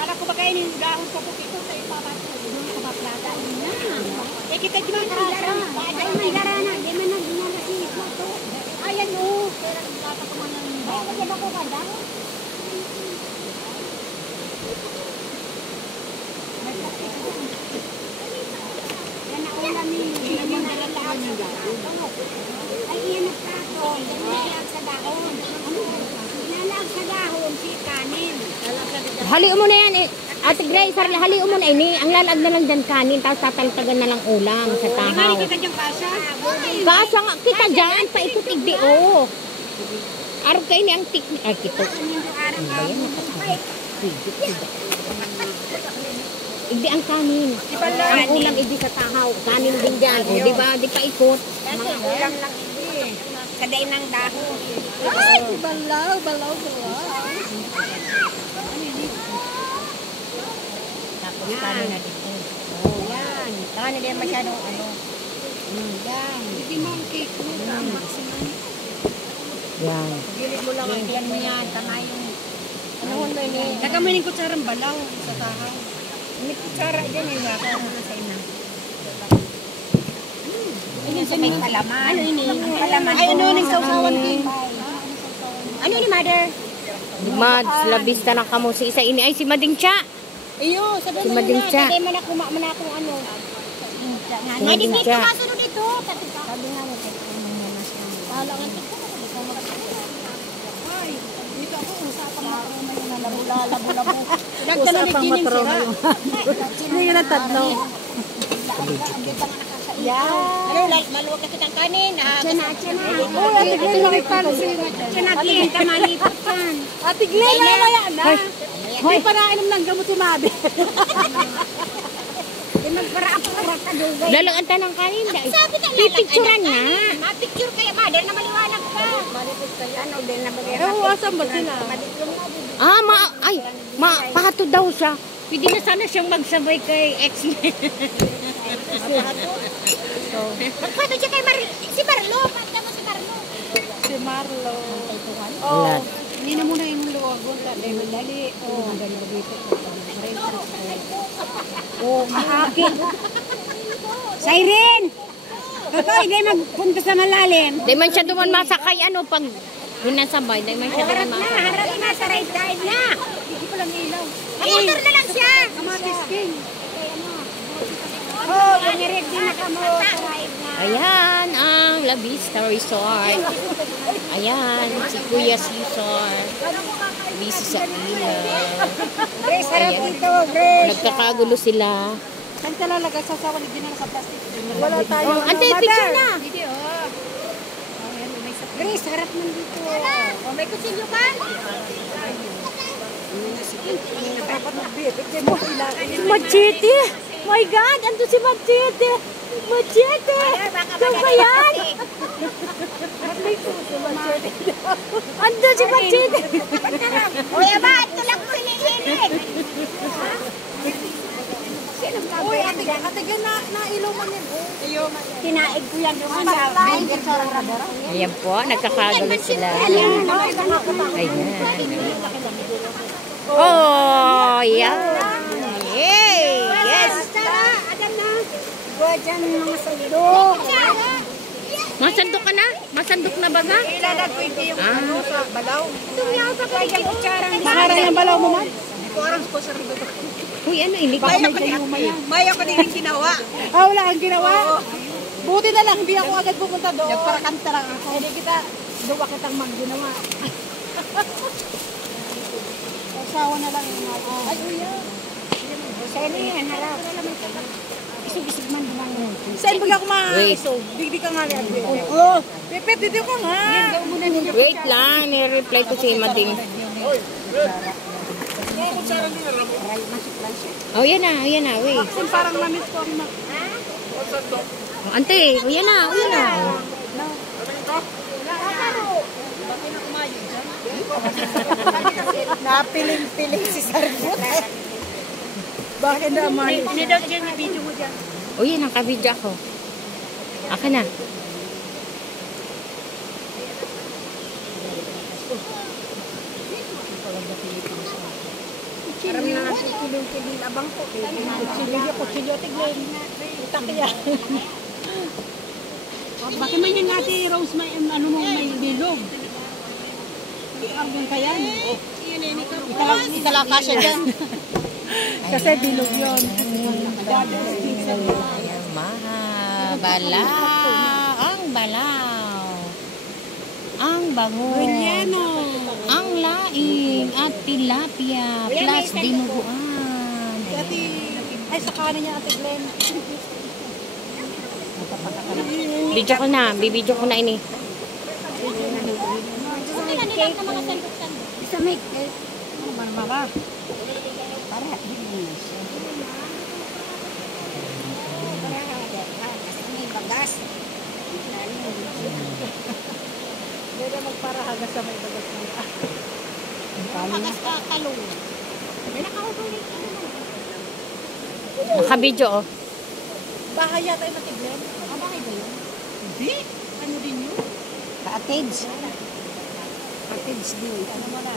Kala ko ba kainin yung dahon ko po ito sa ipapato. Doon ko maplata. Eh kita di man karasa. Ay may garana. Di man nagdinala si ito. Ayan o. Pero nagplata ko man ng dahon. Ay kaya ako ka dahon. Yan na ulam ni. Yan na nalalaan yung dahon. Ay iyan na prato. Inalag sa dahon. Inalag sa dahon si kanin. Haliw mo na yan eh. Ate Grace, haliw mo na ini. Ang lalag na lang dyan kanin, tapos tataltagan na lang ulam sa tahaw. Kita dyan kasha. Kasa nga kita dyan, paikot igdi o. Araw kayo ni ang tiknik. Ay, kito. Igdi ang kanin. Ang ulam igdi sa tahaw. Kanin din dyan. O, di ba? Di paikot. Ulam lang hindi. Kaday ng dahon. Ay, balaw. Yan. Na dito. Oh, yan. Saka na din masyadong ano. Yan. Hindi mo ang cake mo. Maximum. Yan. Gilit mo lang ang yan mo yan. Tama yung anong mo ini. Nagkamanin ko tsarang balaw sa tahaw. May kutsara dyan yung yaka. Sa ina. Ayun sa may palaman. Ano ini? Ang palaman. Ay, ano yung sausawan din? Ano ni mother? Mads, labista ng kamo si isa ini. Ay, si Mading Cha. Iyo, sabi Si mo Mading Cha. Kaya man ako ano. Si Ay, di Mading dito Cha. kasunod dito. Sabi nga mo. Pahalangan ko. Ay, dito ako. Usapang matrono na labo-labo. Usapang matrono yung. Hindi yun ang tatlo. Yan. Ano, maluwag na kitang kanin. Tiyan na. Oh, Ate Glenn, makipansin. Tiyan natin, tamalipot yan. Ate Glenn, mamaya na. Hoy, panainom ng gamot si Made. Magpara-para ka dugay. Lalang ng kanin. Sabi ka Pipicturan na. Ma-picture kaya, mother, na maliwanag ka. Maliwanag ka yan, o din na bagay. Oo, asan ba sila? Ah, pahato daw siya. Pwede na sana siyang magsabay kay ex niya. Magpato siya kay si Marlo. Pagka mo si Marlo. Si Marlo. Oh. Hindi na muna yung luwagon. Dahil madali. Oo. Oh, maakin. Siren! Ikaw, hindi magpunta sa malalim. Di man siya duman masakay pag binasabay. Di man siya duman masakay. Harap na sa right side na. Hindi ko lang ilaw. Motor na lang siya. Kamatis King. Oh, ready na ka mo. Ayan ang La Vista Resort. Ayan, si Kuya Cesar. Busy sa ilaw. Grace, harap Ayan. dito, Grace. Nagkakagulo sila. Saan ka lalagay? Sasawan din na sa plastic. Wala tayo. Oh, ante, picture na. Hindi, oh. Grace, harap man dito. Oh, may kutsilyo ka? Dapat mag-picture mo ilang. Machete! My God! Ando si Machete! Machete! Saan ba yan? May suso, Machete. Ando si Machete! Uy, aba, ito lang ko hinihilig. Uy, ate Glenn, nailaw man yan. Kinaig ko yan yung sa vendor sa radar. Ayan po, nagkakagulo sila. Ayan. Oh, yan. Yay! Yes! Adam na. Gua dyan mga sandok. Masandok ka na? Masandok na ba nga? Ilalagoy ko yung ano sa balaw. Ito nga sa kanyang kutsarang. Maharang ng balaw mo man? Hindi ko aram ko sa rin. Uy, ano, hindi ko. Maya ko din yung ginawa. Ah, wala kang ginawa? Buti na lang, hindi ako agad pupunta doon. Nagparakanta lang ako. Hindi kita, duwa kitang mag-ginawa. Asawa na lang yung mga. Ay, uya. Sa'yo na yan, harap. Isig-isig man naman yun. Saan baga ako Wait. ma-isog? Di ka nga niya. Oo. Pipit, dito ka nga. Wait lang, nire-reply ko si Mading. Oh, yan na, wait. Kasi parang na-miss ko ang Oh, ante, oh, yan na. Napiling-piling si Sarbut. Bakit naman? Hindi daw dyan yung video mo dyan. Oh, yan, nakabidyo ako. Aka na. Aram na nga si kilong abang ko. Kutsilyo, tiglen. Itakya. Bakit man yung ate Rose may ano mo may bilog? Argon ka yan. Italaka siya dyan. Kasi bilog yun. Balaw. Ang balaw. Ang bango. Ang laing at tilapia plus dinuguan. Ay, sa kanan niya ate Glenn. Video ko na. Bibidyo ko na ini. Isa may cake. Ano ba naman ba? Para, hindi na siya. May bagas. Hindi magpara hagas sa may bagas nila. Bagas ka talong. May nakautulit. Nakabidyo oh. Bahay yata yung ate Glenn. Bahay ba yun? Hindi. Ano din yun? Cottage. Cottage din. Ano mo na?